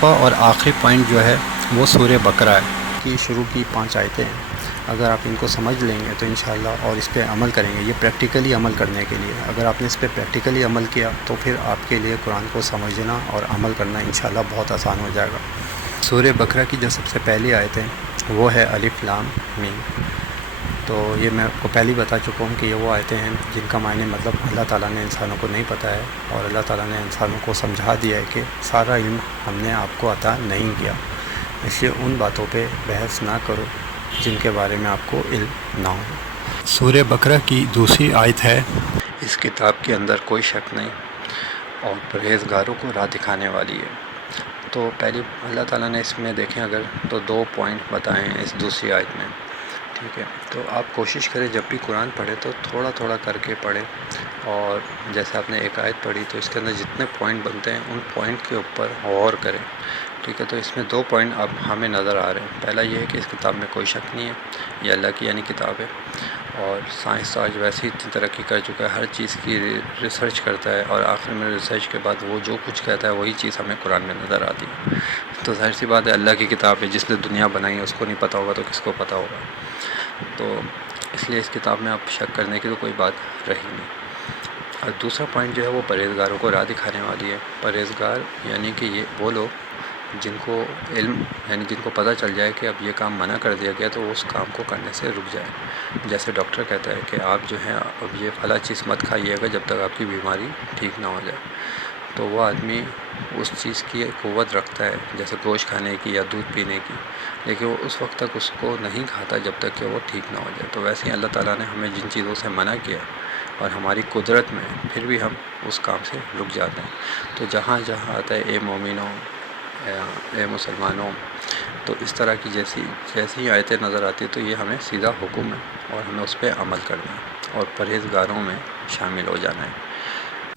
5واں اور آخری پوائنٹ جو ہے وہ سورہ بقرہ ہے کہ شروع کی 5 آیتیں ہیں. اگر آپ ان کو سمجھ لیں گے تو انشاءاللہ اور اس پہ عمل کریں گے، یہ پریکٹیکلی عمل کرنے کے لیے، اگر آپ نے اس پہ پریکٹیکلی عمل کیا تو پھر آپ کے لیے قرآن کو سمجھنا اور عمل کرنا انشاءاللہ بہت آسان ہو جائے گا. سورہ بقرہ کی جو سب سے پہلی آیت ہے وہ ہے الف لام میم. تو یہ میں آپ کو پہلے بتا چکا ہوں کہ یہ وہ آیتیں ہیں جن کا معنی مطلب اللہ تعالیٰ نے انسانوں کو نہیں پتہ ہے، اور اللہ تعالیٰ نے انسانوں کو سمجھا دیا ہے کہ سارا علم ہم نے آپ کو عطا نہیں کیا، اس لیے ان باتوں پہ بحث نہ کرو جن کے بارے میں آپ کو علم نہ ہو. سورہ بقرہ کی دوسری آیت ہے اس کتاب کے اندر کوئی شک نہیں اور پرہیزگاروں کو راہ دکھانے والی ہے. تو پہلی اللہ تعالیٰ نے اس میں دیکھیں اگر تو 2 پوائنٹ بتائے ہیں اس دوسری آیت میں. ٹھیک ہے، تو آپ کوشش کریں جب بھی قرآن پڑھیں تو تھوڑا تھوڑا کر کے پڑھیں، اور جیسے آپ نے ایک آیت پڑھی تو اس کے اندر جتنے پوائنٹ بنتے ہیں ان پوائنٹ کے اوپر غور کریں. ٹھیک ہے، تو اس میں 2 پوائنٹ اب ہمیں نظر آ رہے ہیں. پہلا یہ ہے کہ اس کتاب میں کوئی شک نہیں ہے، یہ اللہ کی یعنی کتاب ہے، اور سائنس آج ویسے ہی اتنی ترقی کر چکا ہے، ہر چیز کی ریسرچ کرتا ہے، اور آخر میں ریسرچ کے بعد وہ جو کچھ کہتا ہے وہی چیز ہمیں قرآن میں نظر آتی ہے. تو ظاہر سی بات ہے اللہ کی کتاب ہے، جس نے دنیا بنائی ہے اس کو نہیں پتہ ہوگا تو کس کو پتہ ہوگا. تو اس لیے اس کتاب میں آپ شک کرنے کی تو کوئی بات رہی نہیں. اور دوسرا پوائنٹ جو ہے وہ پرہیزگاروں کو راہ دکھانے والی ہے. پرہیزگار یعنی کہ یہ وہ لوگ جن کو علم یعنی جن کو پتہ چل جائے کہ اب یہ کام منع کر دیا گیا تو وہ اس کام کو کرنے سے رک جائے. جیسے ڈاکٹر کہتا ہے کہ آپ جو ہے اب یہ فلاں چیز مت کھائیے گا جب تک آپ کی بیماری ٹھیک نہ ہو جائے. تو وہ آدمی اس چیز کی قوت رکھتا ہے جیسے گوشت کھانے کی یا دودھ پینے کی، لیکن وہ اس وقت تک اس کو نہیں کھاتا جب تک کہ وہ ٹھیک نہ ہو جائے. تو ویسے ہی اللہ تعالیٰ نے ہمیں جن چیزوں سے منع کیا اور ہماری قدرت میں پھر بھی ہم اس کام سے رک جاتے ہیں. تو جہاں جہاں آتا ہے اے مومنوں، اے مسلمانوں، تو اس طرح کی جیسی آیتیں نظر آتی ہے تو یہ ہمیں سیدھا حکم ہے اور ہمیں اس پہ عمل کرنا ہے اور پرہیزگاروں میں شامل ہو جانا ہے.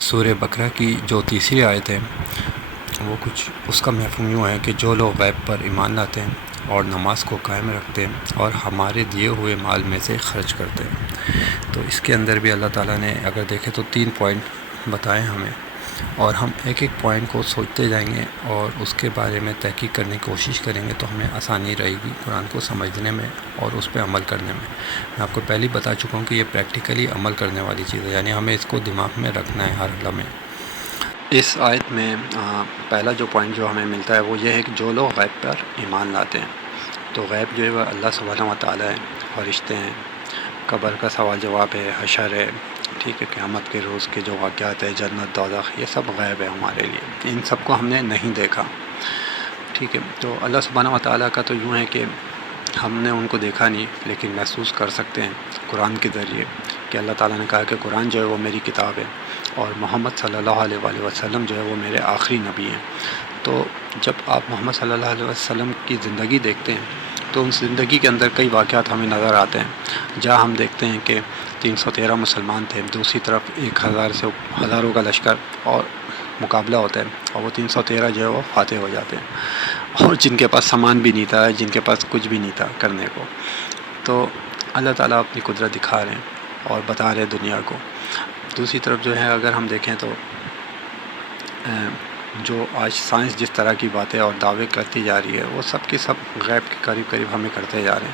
سورہ بقرہ کی جو تیسری آیت ہے وہ کچھ اس کا مفہوم یوں ہے کہ جو لوگ غیب پر ایمان لاتے ہیں اور نماز کو قائم رکھتے ہیں اور ہمارے دیے ہوئے مال میں سے خرچ کرتے ہیں. تو اس کے اندر بھی اللہ تعالیٰ نے اگر دیکھیں تو 3 پوائنٹ بتائے ہمیں، اور ہم ایک ایک پوائنٹ کو سوچتے جائیں گے اور اس کے بارے میں تحقیق کرنے کی کوشش کریں گے تو ہمیں آسانی رہے گی قرآن کو سمجھنے میں اور اس پہ عمل کرنے میں. میں آپ کو پہلے ہی بتا چکا ہوں کہ یہ پریکٹیکلی عمل کرنے والی چیز ہے، یعنی ہمیں اس کو دماغ میں رکھنا ہے ہر لمحے. اس آیت میں پہلا جو پوائنٹ جو ہمیں ملتا ہے وہ یہ ہے کہ جو لوگ غیب پر ایمان لاتے ہیں. تو غیب جو ہے وہ اللہ سبحانہ و تعالیٰ ہے، فرشتے ہیں، قبر کا سوال جواب ہے، حشر ہے، ٹھیک ہے، قیامت کے روز کے جو واقعات ہے، جنت دوزخ، یہ سب غیب ہے ہمارے لیے، ان سب کو ہم نے نہیں دیکھا. ٹھیک ہے، تو اللہ سبحانہ و تعالیٰ کا تو یوں ہے کہ ہم نے ان کو دیکھا نہیں لیکن محسوس کر سکتے ہیں قرآن کے ذریعے کہ اللہ تعالیٰ نے کہا کہ قرآن جو ہے وہ میری کتاب ہے اور محمد صلی اللہ علیہ وآلہ وسلم جو ہے وہ میرے آخری نبی ہیں. تو جب آپ محمد صلی اللہ علیہ وسلم کی زندگی دیکھتے ہیں تو ان زندگی کے اندر کئی واقعات ہمیں نظر آتے ہیں جہاں ہم دیکھتے ہیں کہ 313 مسلمان تھے، دوسری طرف 1000 سے ہزاروں کا لشکر اور مقابلہ ہوتا ہے اور وہ 313 جو ہے وہ فاتح ہو جاتے ہیں، اور جن کے پاس سامان بھی نہیں تھا، جن کے پاس کچھ بھی نہیں تھا کرنے کو. تو اللہ تعالیٰ اپنی قدرت دکھا رہے ہیں اور بتا رہے ہیں دنیا کو. دوسری طرف جو ہے اگر ہم دیکھیں تو جو آج سائنس جس طرح کی باتیں اور دعوے کرتی جا رہی ہے وہ سب کی سب غیب کے قریب قریب ہمیں کرتے جا رہے ہیں.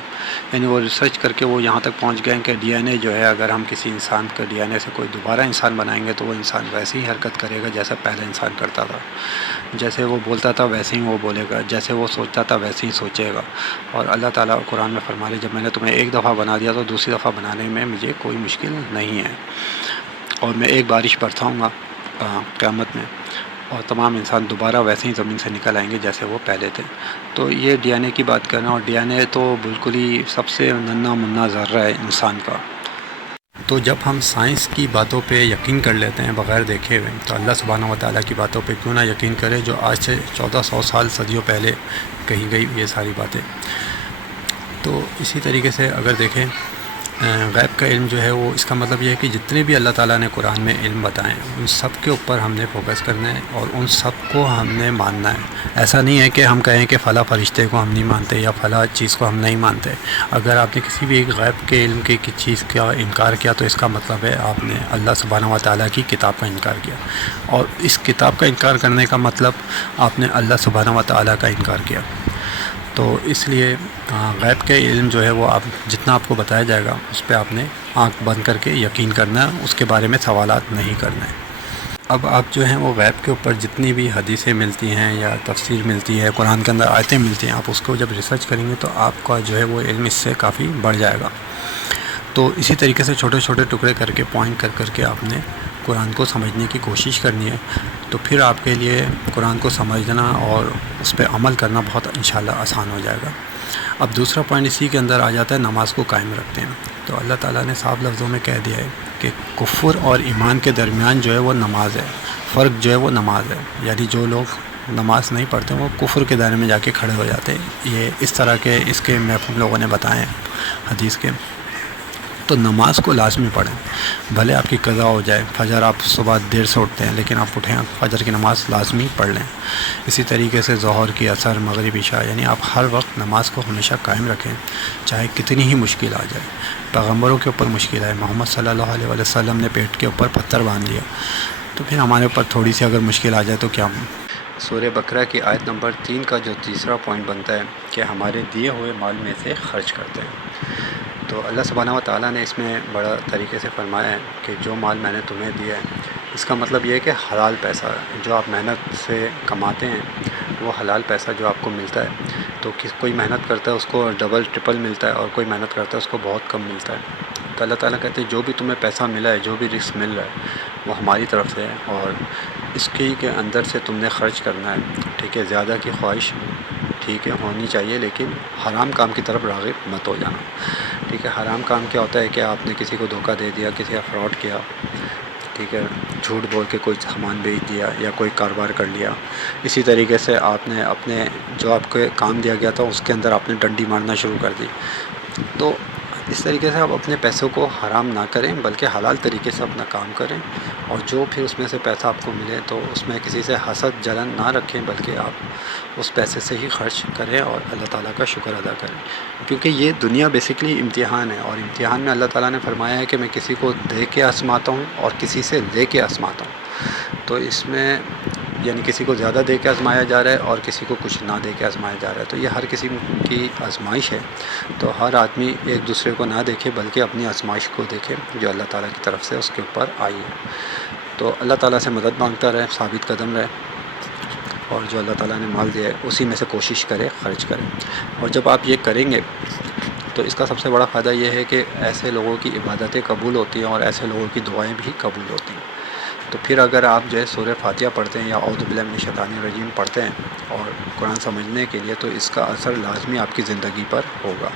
یعنی وہ ریسرچ کر کے وہ یہاں تک پہنچ گئے ہیں کہ ڈی این اے جو ہے اگر ہم کسی انسان کا ڈی این اے سے کوئی دوبارہ انسان بنائیں گے تو وہ انسان ویسے ہی حرکت کرے گا جیسا پہلا انسان کرتا تھا، جیسے وہ بولتا تھا ویسے ہی وہ بولے گا، جیسے وہ سوچتا تھا ویسے ہی سوچے گا. اور اللہ تعالیٰ قرآن میں فرما رہے جب میں نے تمہیں ایک دفعہ بنا دیا تو دوسری دفعہ بنانے میں مجھے کوئی مشکل نہیں ہے، اور میں ایک بارش برساؤں گا قیامت میں اور تمام انسان دوبارہ ویسے ہی زمین سے نکل آئیں گے جیسے وہ پہلے تھے. تو یہ ڈی این اے کی بات کرنا، اور ڈی این اے تو بالکل ہی سب سے ننھا منھا ذرہ ہے انسان کا. تو جب ہم سائنس کی باتوں پہ یقین کر لیتے ہیں بغیر دیکھے ہوئے تو اللہ سبحانہ و تعالیٰ کی باتوں پہ کیوں نہ یقین کرے جو آج سے 1400 سال صدیوں پہلے کہی گئی یہ ساری باتیں. تو اسی طریقے سے اگر دیکھیں غیب کا علم جو ہے وہ اس کا مطلب یہ ہے کہ جتنے بھی اللہ تعالیٰ نے قرآن میں علم بتائے ان سب کے اوپر ہم نے فوکس کرنا ہے اور ان سب کو ہم نے ماننا ہے۔ ایسا نہیں ہے کہ ہم کہیں کہ فلاں فرشتے کو ہم نہیں مانتے یا فلاں چیز کو ہم نہیں مانتے۔ اگر آپ نے کسی بھی ایک غیب کے علم کی چیز کا انکار کیا تو اس کا مطلب ہے آپ نے اللہ سبحانہ و تعالیٰ کی کتاب کا انکار کیا، اور اس کتاب کا انکار کرنے کا مطلب آپ نے اللہ سبحانہ و تعالیٰ کا انکار کیا۔ تو اس لیے غیب کے علم جو ہے وہ آپ جتنا آپ کو بتایا جائے گا اس پہ آپ نے آنکھ بند کر کے یقین کرنا ہے، اس کے بارے میں سوالات نہیں کرنا ہے۔ اب آپ جو ہیں وہ غیب کے اوپر جتنی بھی حدیثیں ملتی ہیں یا تفسیر ملتی ہے، قرآن کے اندر آیتیں ملتی ہیں، آپ اس کو جب ریسرچ کریں گے تو آپ کا جو ہے وہ علم اس سے کافی بڑھ جائے گا۔ تو اسی طریقے سے چھوٹے چھوٹے ٹکڑے کر کے پوائنٹ کر کے آپ نے قرآن کو سمجھنے کی کوشش کرنی ہے، تو پھر آپ کے لیے قرآن کو سمجھنا اور اس پہ عمل کرنا بہت انشاءاللہ آسان ہو جائے گا۔ اب دوسرا پوائنٹ اسی کے اندر آ جاتا ہے، نماز کو قائم رکھتے ہیں۔ تو اللہ تعالیٰ نے صاف لفظوں میں کہہ دیا ہے کہ کفر اور ایمان کے درمیان جو ہے وہ نماز ہے، فرق جو ہے وہ نماز ہے، یعنی جو لوگ نماز نہیں پڑھتے وہ کفر کے دائرے میں جا کے کھڑے ہو جاتے ہیں۔ یہ اس طرح کے اس کے محفوظ لوگوں نے بتائے ہیں حدیث کے۔ تو نماز کو لازمی پڑھیں، بھلے آپ کی قضا ہو جائے، فجر آپ صبح دیر سے اٹھتے ہیں لیکن آپ اٹھیں، فجر کی نماز لازمی پڑھ لیں۔ اسی طریقے سے ظہر کی، عصر، مغرب، عشاء، یعنی آپ ہر وقت نماز کو ہمیشہ قائم رکھیں، چاہے کتنی ہی مشکل آ جائے۔ پیغمبروں کے اوپر مشکل آئے، محمد صلی اللہ علیہ وسلم نے پیٹ کے اوپر پتھر باندھ لیا، تو پھر ہمارے اوپر تھوڑی سی اگر مشکل آ جائے تو کیا؟ سورہ بقرہ کی آیت نمبر 3 کا جو تیسرا پوائنٹ بنتا ہے کہ ہمارے دیے ہوئے مال میں سے خرچ کرتے ہیں۔ تو اللہ سبحانہ و تعالیٰ نے اس میں بڑا طریقے سے فرمایا ہے کہ جو مال میں نے تمہیں دیا ہے، اس کا مطلب یہ ہے کہ حلال پیسہ جو آپ محنت سے کماتے ہیں، وہ حلال پیسہ جو آپ کو ملتا ہے، تو کوئی محنت کرتا ہے اس کو ڈبل ٹرپل ملتا ہے، اور کوئی محنت کرتا ہے اس کو بہت کم ملتا ہے۔ تو اللہ تعالیٰ کہتے ہیں جو بھی تمہیں پیسہ ملا ہے، جو بھی رزق مل رہا ہے، وہ ہماری طرف سے ہے، اور اس کے اندر سے تم نے خرچ کرنا ہے۔ ٹھیک ہے، زیادہ کی خواہش ٹھیک ہے ہونی چاہیے، لیکن حرام کام کی طرف راغب مت ہو جانا۔ ٹھیک ہے، حرام کام کیا ہوتا ہے کہ آپ نے کسی کو دھوکہ دے دیا، کسی کا فراڈ کیا، ٹھیک ہے، جھوٹ بول کے کوئی سامان بیچ دیا یا کوئی کاروبار کر لیا۔ اسی طریقے سے آپ نے اپنے جو آپ کو کام دیا گیا تھا اس کے اندر آپ نے ڈنڈی مارنا شروع کر دی۔ تو اس طریقے سے آپ اپنے پیسوں کو حرام نہ کریں، بلکہ حلال طریقے سے اپنا کام کریں، اور جو پھر اس میں سے پیسہ آپ کو ملے تو اس میں کسی سے حسد جلن نہ رکھیں، بلکہ آپ اس پیسے سے ہی خرچ کریں اور اللہ تعالیٰ کا شکر ادا کریں، کیونکہ یہ دنیا بیسکلی امتحان ہے، اور امتحان میں اللہ تعالیٰ نے فرمایا ہے کہ میں کسی کو دے کے آزماتا ہوں اور کسی سے لے کے آزماتا ہوں۔ تو اس میں یعنی کسی کو زیادہ دے کے آزمایا جا رہا ہے اور کسی کو کچھ نہ دے کے آزمایا جا رہا ہے، تو یہ ہر کسی کی آزمائش ہے۔ تو ہر آدمی ایک دوسرے کو نہ دیکھے بلکہ اپنی آزمائش کو دیکھے جو اللہ تعالیٰ کی طرف سے اس کے اوپر آئی ہے۔ تو اللہ تعالیٰ سے مدد مانگتا رہے، ثابت قدم رہے، اور جو اللہ تعالیٰ نے مال دیا ہے اسی میں سے کوشش کرے خرچ کرے۔ اور جب آپ یہ کریں گے تو اس کا سب سے بڑا فائدہ یہ ہے کہ ایسے لوگوں کی عبادتیں قبول ہوتی ہیں اور ایسے لوگوں کی دعائیں بھی قبول ہوتی ہیں۔ تو پھر اگر آپ جو ہے سورہ فاتحہ پڑھتے ہیں یا اعوذ باللہ من الشیطان الرجیم پڑھتے ہیں اور قرآن سمجھنے کے لیے، تو اس کا اثر لازمی آپ کی زندگی پر ہوگا۔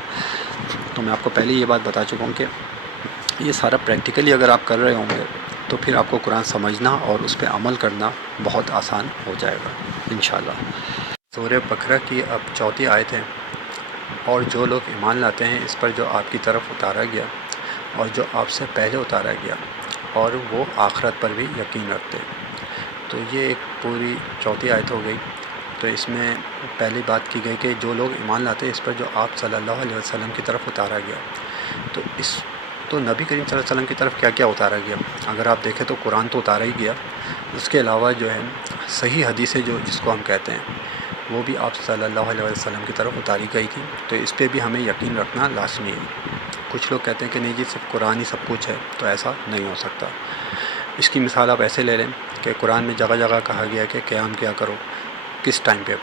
تو میں آپ کو پہلے یہ بات بتا چکا ہوں کہ یہ سارا پریکٹیکلی اگر آپ کر رہے ہوں گے تو پھر آپ کو قرآن سمجھنا اور اس پہ عمل کرنا بہت آسان ہو جائے گا انشاءاللہ۔ سورہ بقرہ کی اب چوتھی آیت ہے، اور جو لوگ ایمان لاتے ہیں اس پر جو آپ کی طرف اتارا گیا اور جو آپ سے پہلے اتارا گیا، اور وہ آخرت پر بھی یقین رکھتے ہیں۔ تو یہ ایک پوری چوتھی آیت ہو گئی۔ تو اس میں پہلی بات کی گئی کہ جو لوگ ایمان لاتے ہیں اس پر جو آپ صلی اللہ علیہ وسلم کی طرف اتارا گیا، تو نبی کریم صلی اللہ علیہ وسلم کی طرف کیا کیا اتارا گیا؟ اگر آپ دیکھیں تو قرآن تو اتارا ہی گیا، اس کے علاوہ جو ہے صحیح حدیثیں جس کو ہم کہتے ہیں وہ بھی آپ صلی اللہ علیہ وسلم کی طرف اتاری گئی تھی، تو اس پہ بھی ہمیں یقین رکھنا لازمی ہے۔ کچھ لوگ کہتے ہیں کہ نہیں جی سب قرآن ہی سب کچھ ہے، تو ایسا نہیں ہو سکتا۔ اس کی مثال آپ ایسے لے لیں کہ قرآن میں جگہ جگہ کہا گیا کہ قیام کیا کرو، کس ٹائم پہ؟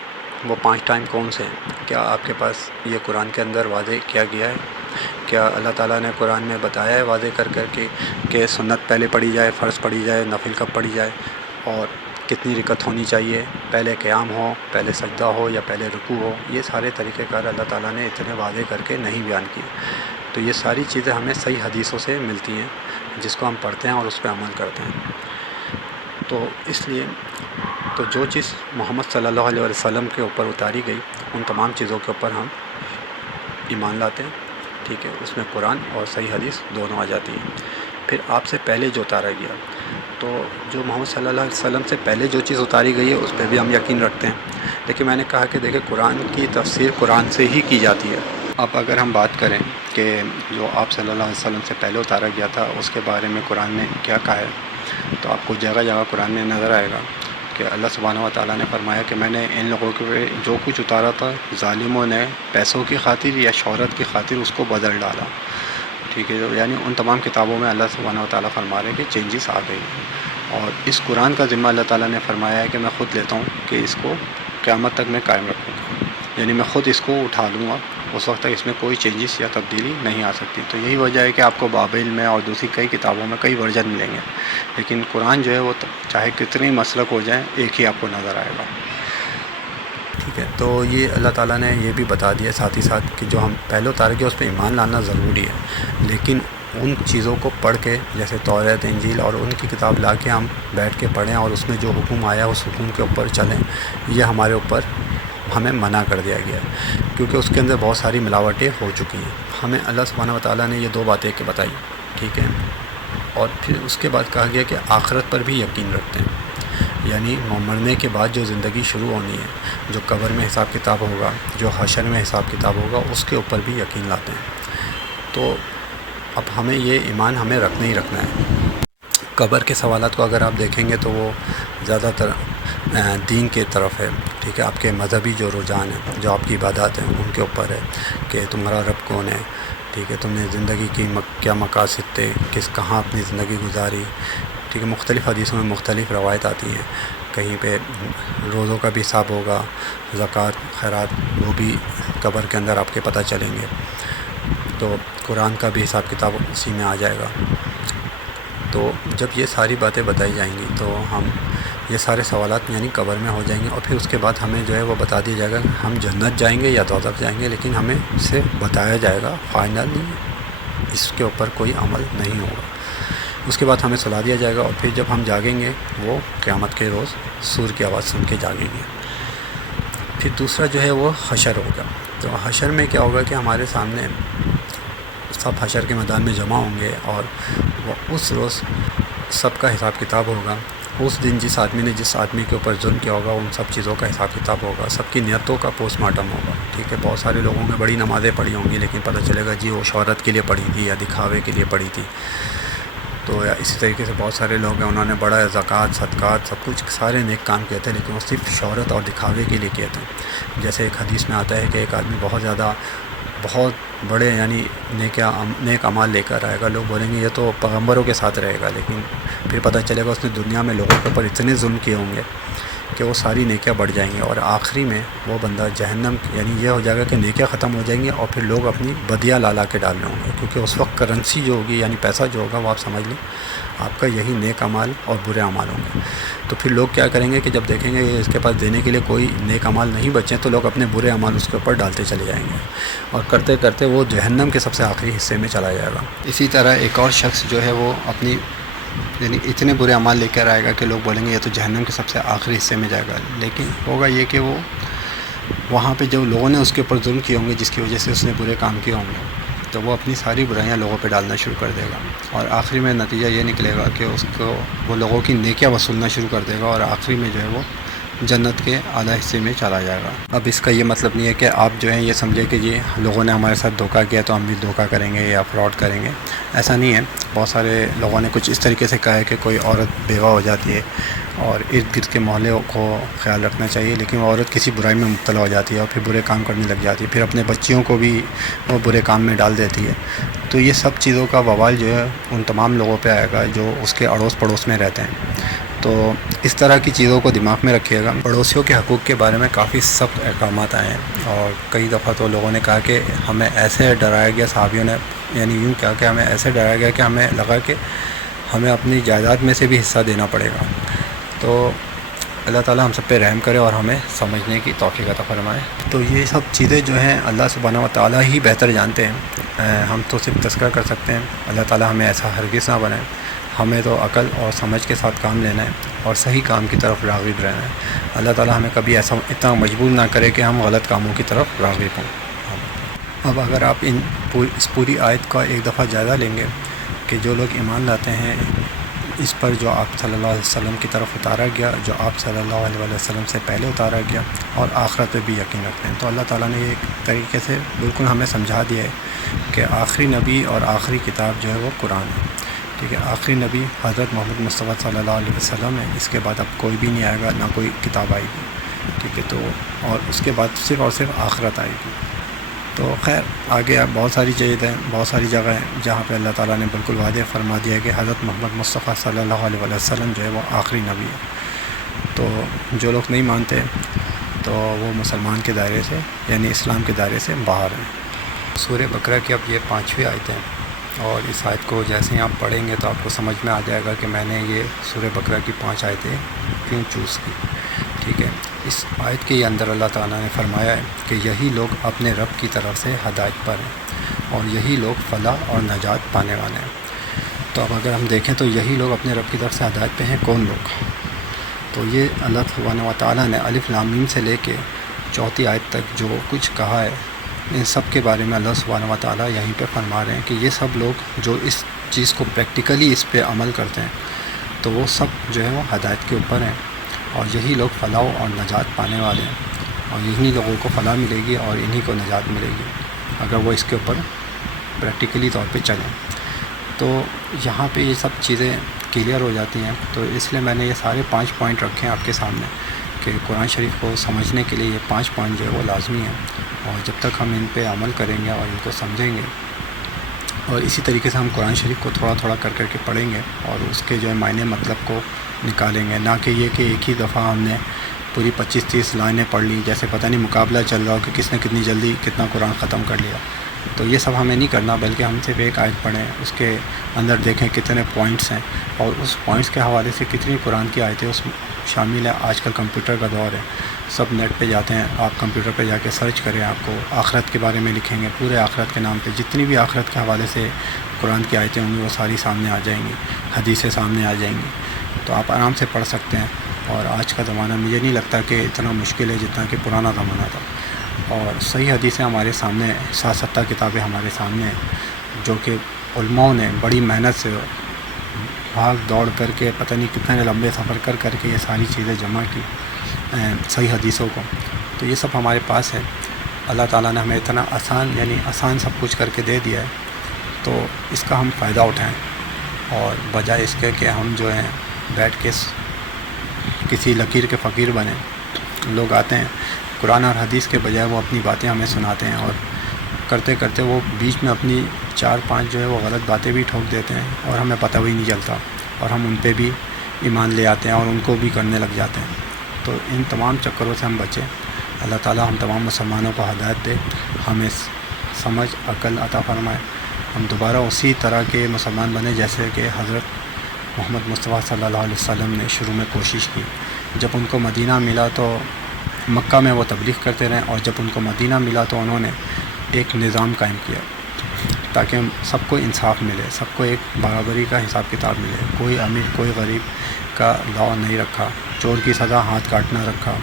وہ 5 ٹائم کون سے ہیں؟ کیا آپ کے پاس یہ قرآن کے اندر واضح کیا گیا ہے؟ کیا اللہ تعالیٰ نے قرآن میں بتایا ہے واضح کر کے کہ سنت پہلے پڑھی جائے، فرض پڑھی جائے، نفل کب پڑھی جائے، اور کتنی رکعت ہونی چاہیے، پہلے قیام ہو، پہلے سجدہ ہو یا پہلے رکوع ہو؟ یہ سارے طریقہ کار اللہ تعالیٰ نے اتنے واضح کر کے نہیں بیان کیے۔ تو یہ ساری چیزیں ہمیں صحیح حدیثوں سے ملتی ہیں جس کو ہم پڑھتے ہیں اور اس پہ عمل کرتے ہیں۔ تو اس لیے تو جو چیز محمد صلی اللہ علیہ وسلم کے اوپر اتاری گئی ان تمام چیزوں کے اوپر ہم ایمان لاتے ہیں۔ ٹھیک ہے، اس میں قرآن اور صحیح حدیث دونوں آ جاتی ہیں۔ پھر آپ سے پہلے جو اتارا گیا، تو جو محمد صلی اللہ علیہ وسلم سے پہلے جو چیز اتاری گئی ہے اس پہ بھی ہم یقین رکھتے ہیں، لیکن میں نے کہا کہ دیکھیں قرآن کی تفسیر قرآن سے ہی کی جاتی ہے۔ اب اگر ہم بات کریں کہ جو آپ صلی اللہ علیہ وسلم سے پہلے اتارا گیا تھا اس کے بارے میں قرآن نے کیا کہا ہے، تو آپ کو جگہ جگہ قرآن میں نظر آئے گا کہ اللہ سبحانہ و تعالیٰ نے فرمایا کہ میں نے ان لوگوں کے جو کچھ اتارا تھا ظالموں نے پیسوں کی خاطر یا شہرت کی خاطر اس کو بدل ڈالا، ٹھیک ہے، یعنی ان تمام کتابوں میں اللہ سبحانہ و تعالیٰ فرما رہے ہیں کہ چینجز آ گئی، اور اس قرآن کا ذمہ اللہ تعالیٰ نے فرمایا ہے کہ میں خود لیتا ہوں کہ اس کو قیامت تک میں قائم رکھوں گا، یعنی میں خود اس کو اٹھا لوں گا، اس وقت تک اس میں کوئی چینجز یا تبدیلی نہیں آ سکتی۔ تو یہی وجہ ہے کہ آپ کو بابل میں اور دوسری کئی کتابوں میں کئی ورژن ملیں گے، لیکن قرآن جو ہے وہ چاہے کتنے مسلک ہو جائیں ایک ہی آپ کو نظر آئے گا، ٹھیک ہے۔ تو یہ اللہ تعالیٰ نے یہ بھی بتا دیا ساتھ ہی ساتھ کہ جو ہم پہلے اتارے گئے اس پہ ایمان لانا ضروری ہے، لیکن ان چیزوں کو پڑھ کے جیسے توریت، انجیل اور ان کی کتاب لا کے ہم بیٹھ کے پڑھیں اور اس میں جو حکم آیا اس حکم کے اوپر چلیں، یہ ہمارے اوپر ہمیں منع کر دیا گیا ہے، کیونکہ اس کے اندر بہت ساری ملاوٹیں ہو چکی ہیں۔ ہمیں اللہ سبحانہ و تعالیٰ نے یہ دو باتیں کہ بتائی، ٹھیک ہے، اور پھر اس کے بعد کہا گیا کہ آخرت پر بھی یقین رکھتے ہیں، یعنی مرنے کے بعد جو زندگی شروع ہونی ہے، جو قبر میں حساب کتاب ہوگا، جو حشر میں حساب کتاب ہوگا، اس کے اوپر بھی یقین لاتے ہیں۔ تو اب ہمیں یہ ایمان ہمیں رکھنا ہی رکھنا ہے۔ قبر کے سوالات کو اگر آپ دیکھیں گے تو وہ زیادہ تر دین کے طرف ہے، ٹھیک ہے، آپ کے مذہبی جو رجحان ہیں، جو آپ کی عبادات ہیں ان کے اوپر ہے کہ تمہارا رب کون ہے، ٹھیک ہے، تم نے زندگی کی کیا مقاصد تھے، کہاں اپنی زندگی گزاری، ٹھیک ہے۔ مختلف حدیثوں میں مختلف روایت آتی ہیں، کہیں پہ روزوں کا بھی حساب ہوگا، زکوٰۃ، خیرات، وہ بھی قبر کے اندر آپ کے پتہ چلیں گے، تو قرآن کا بھی حساب کتاب اسی میں آ جائے گا۔ تو جب یہ ساری باتیں بتائی جائیں گی تو ہم یہ سارے سوالات یعنی قبر میں ہو جائیں گے، اور پھر اس کے بعد ہمیں جو ہے وہ بتا دیا جائے گا کہ ہم جنت جائیں گے یا دوزخ جائیں گے، لیکن ہمیں اسے بتایا جائے گا، فائنلی اس کے اوپر کوئی عمل نہیں ہوگا۔ اس کے بعد ہمیں سلا دیا جائے گا، اور پھر جب ہم جاگیں گے وہ قیامت کے روز سور کی آواز سن کے جاگیں گے۔ پھر دوسرا جو ہے وہ حشر ہوگا۔ تو حشر میں کیا ہوگا کہ ہمارے سامنے سب حشر کے میدان میں جمع ہوں گے، اور وہ اس روز سب کا حساب کتاب ہوگا۔ اس دن جس آدمی کے اوپر ظلم کیا ہوگا ان سب چیزوں کا حساب کتاب ہوگا، سب کی نیتوں کا پوسٹ مارٹم ہوگا، ٹھیک ہے۔ بہت سارے لوگوں نے بڑی نمازیں پڑھی ہوں گی، لیکن پتہ چلے گا جی وہ شہرت کے لیے پڑھی تھی یا دکھاوے کے لیے پڑھی تھی۔ تو اسی طریقے سے بہت سارے لوگ ہیں انہوں نے بڑا زکوٰۃ، صدقات، سب کچھ سارے نیک کام کیے تھے، لیکن وہ صرف شہرت اور دکھاوے کے لیے کیے تھے۔ جیسے ایک حدیث میں آتا ہے کہ ایک آدمی بہت بڑے یعنی نیک اعمال لے کر آئے گا، لوگ بولیں گے یہ تو پیغمبروں کے ساتھ رہے گا، لیکن پھر پتہ چلے گا اس نے دنیا میں لوگوں کے اوپر اتنے ظلم کیے ہوں گے کہ وہ ساری نیکیاں بڑھ جائیں گی، اور آخری میں وہ بندہ جہنم، یعنی یہ ہو جائے گا کہ نیکیاں ختم ہو جائیں گی اور پھر لوگ اپنی بدیاں لا کے ڈال رہے ہوں گے، کیونکہ اس وقت کرنسی جو ہوگی یعنی پیسہ جو ہوگا وہ آپ سمجھ لیں آپ کا یہی نیک اعمال اور برے اعمال ہوں گے۔ تو پھر لوگ کیا کریں گے کہ جب دیکھیں گے اس کے پاس دینے کے لیے کوئی نیک اعمال نہیں بچے تو لوگ اپنے برے اعمال اس کے اوپر ڈالتے چلے جائیں گے، اور کرتے کرتے وہ جہنم کے سب سے آخری حصے میں چلا جائے گا۔ اسی طرح ایک اور شخص جو ہے وہ اپنی یعنی اتنے برے اعمال لے کر آئے گا کہ لوگ بولیں گے یہ تو جہنم کے سب سے آخری حصے میں جائے گا، لیکن ہوگا یہ کہ وہ وہاں پہ جو لوگوں نے اس کے اوپر ظلم کیے ہوں گے، جس کی وجہ سے اس نے برے کام کیے ہوں گے، تو وہ اپنی ساری برائیاں لوگوں پہ ڈالنا شروع کر دے گا، اور آخری میں نتیجہ یہ نکلے گا کہ اس کو وہ لوگوں کی نیکیاں وصولنا شروع کر دے گا، اور آخری میں جو ہے وہ جنت کے اعلیٰ حصے میں چلا جائے گا۔ اب اس کا یہ مطلب نہیں ہے کہ آپ جو ہیں یہ سمجھیں کہ جی لوگوں نے ہمارے ساتھ دھوکہ کیا تو ہم بھی دھوکہ کریں گے یا فراڈ کریں گے، ایسا نہیں ہے۔ بہت سارے لوگوں نے کچھ اس طریقے سے کہا ہے کہ کوئی عورت بیوہ ہو جاتی ہے اور ارد گرد کے محلے کو خیال رکھنا چاہیے، لیکن وہ عورت کسی برائی میں مبتلا ہو جاتی ہے اور پھر برے کام کرنے لگ جاتی ہے، پھر اپنے بچیوں کو بھی وہ برے کام میں ڈال دیتی ہے۔ تو یہ سب چیزوں کا وبال جو ہے ان تمام لوگوں پہ آئے گا جو اس کے اڑوس پڑوس میں رہتے ہیں۔ تو اس طرح کی چیزوں کو دماغ میں رکھیے گا۔ پڑوسیوں کے حقوق کے بارے میں کافی سخت احکامات آئے ہیں، اور کئی دفعہ تو لوگوں نے کہا کہ ہمیں ایسے ڈرایا گیا، صحابیوں نے یعنی یوں کیا کہ ہمیں ایسے ڈرایا گیا کہ ہمیں لگا کہ ہمیں اپنی جائیداد میں سے بھی حصہ دینا پڑے گا۔ تو اللہ تعالیٰ ہم سب پہ رحم کرے اور ہمیں سمجھنے کی توفیق عطا فرمائے۔ تو یہ سب چیزیں جو ہیں اللہ سبحانہ و تعالیٰ ہی بہتر جانتے ہیں، ہم تو صرف تذکرہ کر سکتے ہیں۔ اللہ تعالیٰ ہمیں ایسا ہرگز نہ بنائے، ہمیں تو عقل اور سمجھ کے ساتھ کام لینا ہے اور صحیح کام کی طرف راغب رہنا ہے۔ اللہ تعالیٰ ہمیں کبھی ایسا اتنا مجبور نہ کرے کہ ہم غلط کاموں کی طرف راغب ہوں۔ اب اگر آپ اس پوری آیت کا ایک دفعہ جائزہ لیں گے کہ جو لوگ ایمان لاتے ہیں اس پر جو آپ صلی اللہ علیہ وسلم کی طرف اتارا گیا، جو آپ صلی اللہ علیہ وسلم سے پہلے اتارا گیا، اور آخرت پہ بھی یقین رکھتے ہیں، تو اللہ تعالیٰ نے ایک طریقے سے بالکل ہمیں سمجھا دیا ہے کہ آخری نبی اور آخری کتاب جو ہے وہ قرآن ہے، ٹھیک ہے۔ آخری نبی حضرت محمد مصطفیٰ صلی اللہ علیہ وسلم ہے، اس کے بعد اب کوئی بھی نہیں آئے گا، نہ کوئی کتاب آئے گی، ٹھیک ہے۔ تو اور اس کے بعد صرف اور صرف آخرت آئے گی۔ تو خیر آگے بہت ساری چیزیں ہیں، بہت ساری جگہ ہیں جہاں پہ اللہ تعالیٰ نے بالکل واضح فرما دیا ہے کہ حضرت محمد مصطفیٰ صلی اللہ علیہ وسلم جو ہے وہ آخری نبی ہے۔ تو جو لوگ نہیں مانتے تو وہ مسلمان کے دائرے سے یعنی اسلام کے دائرے سے باہر ہیں۔ سورہ بقرہ کی اب یہ 5ویں آیت ہے، اور اس آیت کو جیسے ہی آپ پڑھیں گے تو آپ کو سمجھ میں آ جائے گا کہ میں نے یہ سورہ بقرہ کی 5 آیتیں کیوں چوز کی، ٹھیک ہے۔ اس آیت کے اندر اللہ تعالیٰ نے فرمایا ہے کہ یہی لوگ اپنے رب کی طرف سے ہدایت پر ہیں، اور یہی لوگ فلاح اور نجات پانے والے ہیں۔ تو اب اگر ہم دیکھیں تو یہی لوگ اپنے رب کی طرف سے ہدایت پہ ہیں، کون لوگ؟ تو یہ اللہ سبحانہ و تعالیٰ نے الف لام میم سے لے کے 4 آیت تک جو کچھ کہا ہے، ان سب کے بارے میں اللہ سبحانہ و تعالیٰ یہیں پہ فرما رہے ہیں کہ یہ سب لوگ جو اس چیز کو پریکٹیکلی اس پہ عمل کرتے ہیں تو وہ سب جو ہے وہ ہدایت کے اوپر ہیں، اور یہی لوگ فلاح اور نجات پانے والے ہیں، اور انہی لوگوں کو فلاح ملے گی اور انہی کو نجات ملے گی اگر وہ اس کے اوپر پریکٹیکلی طور پہ چلیں۔ تو یہاں پہ یہ سب چیزیں کلیئر ہو جاتی ہیں، تو اس لیے میں نے یہ سارے 5 پوائنٹ رکھے ہیں آپ کے سامنے کہ قرآن شریف کو سمجھنے کے لیے یہ 5 پوائنٹ جو ہے وہ لازمی ہیں، اور جب تک ہم ان پہ عمل کریں گے اور ان کو سمجھیں گے، اور اسی طریقے سے ہم قرآن شریف کو تھوڑا تھوڑا کر کے پڑھیں گے اور اس کے جو ہے معنی مطلب کو نکالیں گے، نہ کہ یہ کہ ایک ہی دفعہ ہم نے پوری 25-30 لائنیں پڑھ لی، جیسے پتہ نہیں مقابلہ چل رہا ہو کہ کس نے کتنی جلدی کتنا قرآن ختم کر لیا۔ تو یہ سب ہمیں نہیں کرنا، بلکہ ہم صرف ایک آیت پڑھیں، اس کے اندر دیکھیں کتنے پوائنٹس ہیں، اور اس پوائنٹس کے حوالے سے کتنی قرآن کی آیتیں اس شامل ہیں۔ آج کل کمپیوٹر کا دور ہے، سب نیٹ پہ جاتے ہیں، آپ کمپیوٹر پہ جا کے سرچ کریں، آپ کو آخرت کے بارے میں لکھیں گے، پورے آخرت کے نام پہ جتنی بھی آخرت کے حوالے سے قرآن کی آیتیں ہوں گی وہ ساری سامنے آ جائیں گی، حدیثیں سامنے آ جائیں گی، تو آپ آرام سے پڑھ سکتے ہیں۔ اور آج کا زمانہ مجھے نہیں لگتا کہ اتنا مشکل ہے جتنا کہ پرانا زمانہ تھا، اور صحیح حدیثیں ہمارے سامنے 60-70 کتابیں ہمارے سامنے ہیں، جو کہ علماء نے بڑی محنت سے بھاگ دوڑ کر کے پتہ نہیں کتنے لمبے سفر کر کے یہ ساری چیزیں جمع کی صحیح حدیثوں کو، تو یہ سب ہمارے پاس ہے۔ اللہ تعالیٰ نے ہمیں اتنا آسان سب کچھ کر کے دے دیا ہے، تو اس کا ہم فائدہ اٹھائیں، اور بجائے اس کے کہ ہم جو ہیں بیٹھ کے کسی لکیر کے فقیر بنیں۔ لوگ آتے ہیں قرآن اور حدیث کے بجائے وہ اپنی باتیں ہمیں سناتے ہیں، اور کرتے کرتے وہ بیچ میں اپنی 4-5 جو ہے وہ غلط باتیں بھی ٹھوک دیتے ہیں، اور ہمیں پتہ بھی نہیں چلتا، اور ہم ان پہ بھی ایمان لے آتے ہیں اور ان کو بھی کرنے لگ جاتے ہیں۔ تو ان تمام چکروں سے ہم بچیں۔ اللہ تعالیٰ ہم تمام مسلمانوں کو ہدایت دے، ہمیں سمجھ عقل عطا فرمائے، ہم دوبارہ اسی طرح کے مسلمان بنے جیسے کہ حضرت محمد مصطفیٰ صلی اللہ علیہ وسلم نے شروع میں کوشش کی۔ جب ان کو مدینہ ملا تو مکہ میں وہ تبلیغ کرتے رہے، اور جب ان کو مدینہ ملا تو انہوں نے ایک نظام قائم کیا تاکہ سب کو انصاف ملے، سب کو ایک برابری کا حساب کتاب ملے، کوئی امیر کوئی غریب کا لاء نہیں رکھا، چور کی سزا ہاتھ کاٹنا رکھا،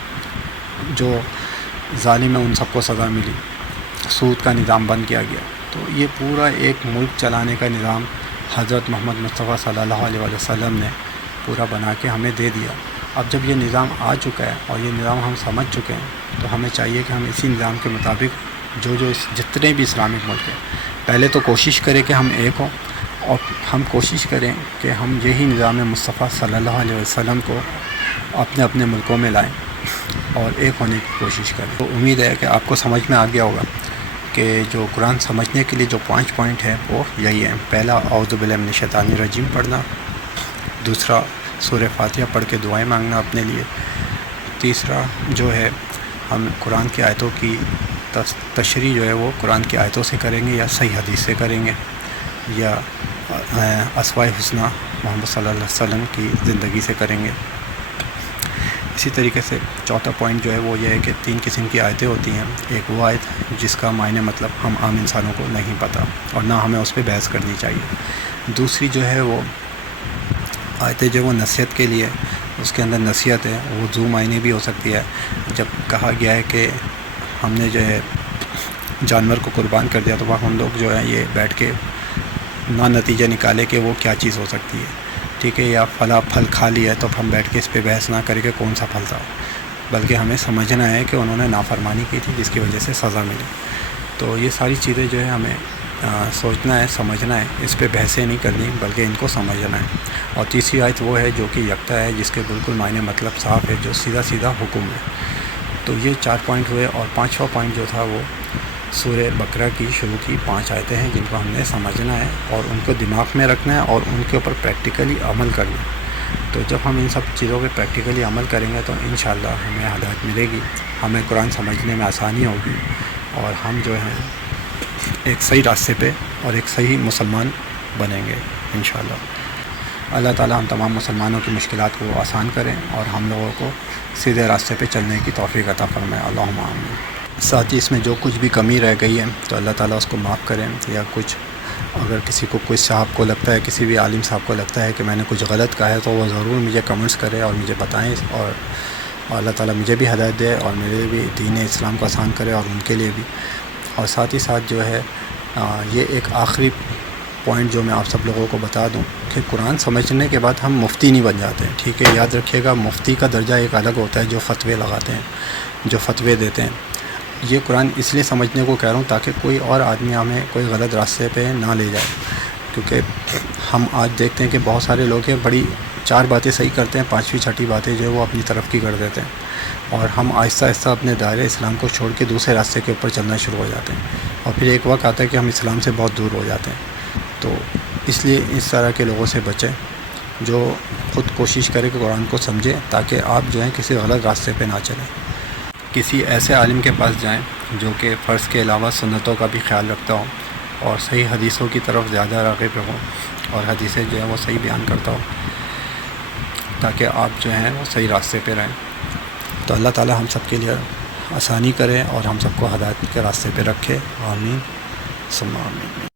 جو ظالم ہے ان سب کو سزا ملی، سود کا نظام بند کیا گیا۔ تو یہ پورا ایک ملک چلانے کا نظام حضرت محمد مصطفیٰ صلی اللہ علیہ وسلم نے پورا بنا کے ہمیں دے دیا۔ اب جب یہ نظام آ چکا ہے اور یہ نظام ہم سمجھ چکے ہیں تو ہمیں چاہیے کہ ہم اسی نظام کے مطابق جتنے بھی اسلامک ملک ہیں، پہلے تو کوشش کریں کہ ہم ایک ہوں، اور ہم کوشش کریں کہ ہم یہی نظام مصطفیٰ صلی اللہ علیہ وسلم کو اپنے اپنے ملکوں میں لائیں اور ایک ہونے کی کوشش کریں۔ تو امید ہے کہ آپ کو سمجھ میں آ گیا ہوگا کہ جو قرآن سمجھنے کے لیے جو 5 پوائنٹ ہیں وہ یہی ہیں۔ پہلا اعوذ باللہ من الشیطان الرجیم پڑھنا، دوسرا سورہ فاتحہ پڑھ کے دعائیں مانگنا اپنے لیے، تیسرا جو ہے ہم قرآن کی آیتوں کی تشریح جو ہے وہ قرآن کی آیتوں سے کریں گے یا صحیح حدیث سے کریں گے، یا اسماء الحسنی محمد صلی اللہ علیہ وسلم کی زندگی سے کریں گے۔ اسی طریقے سے چوتھا پوائنٹ جو ہے وہ یہ ہے کہ 3 قسم کی آیتیں ہوتی ہیں۔ ایک وہ آیت جس کا معنی مطلب ہم عام انسانوں کو نہیں پتہ اور نہ ہمیں اس پہ بحث کرنی چاہیے۔ دوسری جو ہے وہ آیتیں جو وہ نصیحت کے لیے، اس کے اندر نصیحت ہے، وہ ذو معنی بھی ہو سکتی ہے۔ جب کہا گیا ہے کہ ہم نے جو ہے جانور کو قربان کر دیا، تو وہاں ہم لوگ جو ہے یہ بیٹھ کے نہ نتیجہ نکالے کہ وہ کیا چیز ہو سکتی ہے، ٹھیک ہے، یا فلاں پھل کھا لیا ہے تو ہم بیٹھ کے اس پہ بحث نہ کریں کہ کون سا پھل تھا، بلکہ ہمیں سمجھنا ہے کہ انہوں نے نافرمانی کی تھی جس کی وجہ سے سزا ملی۔ تو یہ ساری چیزیں جو ہے ہمیں سوچنا ہے، سمجھنا ہے، اس پہ بحثیں نہیں کرنی بلکہ ان کو سمجھنا ہے۔ اور تیسری آیت وہ ہے جو کہ یکتا ہے، جس کے بالکل معنی مطلب صاف ہے، جو سیدھا سیدھا حکم ہے۔ تو یہ 4 پوائنٹ ہوئے، اور 5واں پوائنٹ جو تھا وہ سورہ بقرہ کی شروع کی 5 آیتیں ہیں جن کو ہم نے سمجھنا ہے اور ان کو دماغ میں رکھنا ہے اور ان کے اوپر پریکٹیکلی عمل کرنا ہے۔ تو جب ہم ان سب چیزوں پہ پریکٹیکلی عمل کریں گے تو انشاءاللہ ہمیں ہدایت ملے گی، ہمیں قرآن سمجھنے میں آسانی ہوگی، اور ہم جو ہیں ایک صحیح راستے پہ اور ایک صحیح مسلمان بنیں گے انشاءاللہ۔ اللہ تعالیٰ ہم تمام مسلمانوں کی مشکلات کو آسان کریں اور ہم لوگوں کو سیدھے راستے پہ چلنے کی توفیق عطا فرمائے، اللہم آمین۔ ساتھ ہی اس میں جو کچھ بھی کمی رہ گئی ہے تو اللہ تعالیٰ اس کو معاف کریں، یا کچھ اگر کسی کو، کوئی صاحب کو لگتا ہے، کسی بھی عالم صاحب کو لگتا ہے کہ میں نے کچھ غلط کہا ہے تو وہ ضرور مجھے کمنٹس کرے اور مجھے بتائیں، اور اللہ تعالیٰ مجھے بھی ہدایت دے اور میرے بھی دین اسلام کو آسان کرے اور ان کے لیے بھی۔ اور ساتھ ہی ساتھ جو ہے یہ ایک آخری پوائنٹ جو میں آپ سب لوگوں کو بتا دوں کہ قرآن سمجھنے کے بعد ہم مفتی نہیں بن جاتے ہیں، ٹھیک ہے، یاد رکھیے گا، مفتی کا درجہ ایک الگ ہوتا ہے جو فتوے لگاتے ہیں، جو فتوے دیتے ہیں۔ یہ قرآن اس لیے سمجھنے کو کہہ رہا ہوں تاکہ کوئی اور آدمی ہمیں کوئی غلط راستے پہ نہ لے جائے، کیونکہ ہم آج دیکھتے ہیں کہ بہت سارے لوگ ہیں بڑی 4 باتیں صحیح کرتے ہیں، 5ویں 6ٹھی باتیں جو ہے وہ اپنی طرف کی کر دیتے ہیں، اور ہم آہستہ آہستہ اپنے دائرۂ اسلام کو چھوڑ کے دوسرے راستے کے اوپر چلنا شروع ہو جاتے ہیں، اور پھر ایک وقت آتا ہے کہ ہم اسلام سے بہت دور ہو جاتے ہیں۔ تو اس لیے اس طرح کے لوگوں سے بچیں جو خود کوشش کرے کہ قرآن کو سمجھیں، تاکہ آپ جو ہیں کسی غلط راستے پہ نہ چلیں۔ کسی ایسے عالم کے پاس جائیں جو کہ فرض کے علاوہ سنتوں کا بھی خیال رکھتا ہو اور صحیح حدیثوں کی طرف زیادہ راغب ہو، اور حدیثیں جو ہیں وہ صحیح بیان کرتا ہو، تاکہ آپ جو ہیں وہ صحیح راستے پہ رہیں۔ تو اللہ تعالیٰ ہم سب کے لیے آسانی کرے اور ہم سب کو ہدایت کے راستے پہ رکھے، آمین ثم آمین۔